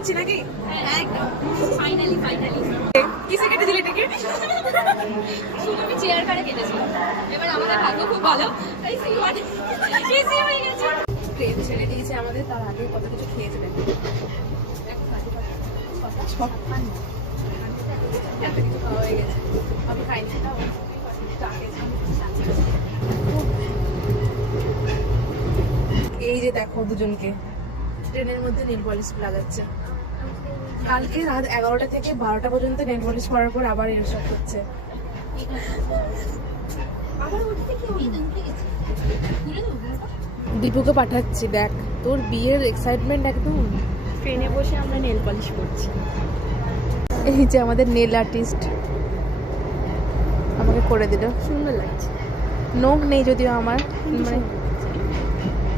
যাচ্ছি নাকি? একদম। ফাইনালি ফাইনালি কিসে কেটেছিলি টিকিট সুমি চেয়ার কারে কেটেছে। এবার আমাদের ভাগ্য খুব ভালো। তাই সিনেমা ইজি হয়ে গেছে। ট্রেন ছেড়ে দিয়েছে আমাদের তার আগে কত কিছু খেয়েছে দেখো। এত কিছু খাওয়া হয়ে গেছে আমি খাইনি খেয়েছি। এই যে দেখো দুজনকে। ট্রেনের মধ্যে নেল পলিশ লাগাচ্ছে। কালকে রাত এগারোটা থেকে বারোটা পর্যন্ত নেল পলিশ করার পর আবার এরসব দেবো দীপুকে পাঠাচ্ছি দেখ তোর বিয়ের এক্সাইটমেন্ট একদম। ট্রেনে বসে আমরা নেল পলিশ করছি। এই যে আমাদের নেল আর্টিস্ট আমাকে করে দিল। সুন্দর লাগছে। নোখ নেই যদিও আমার মানে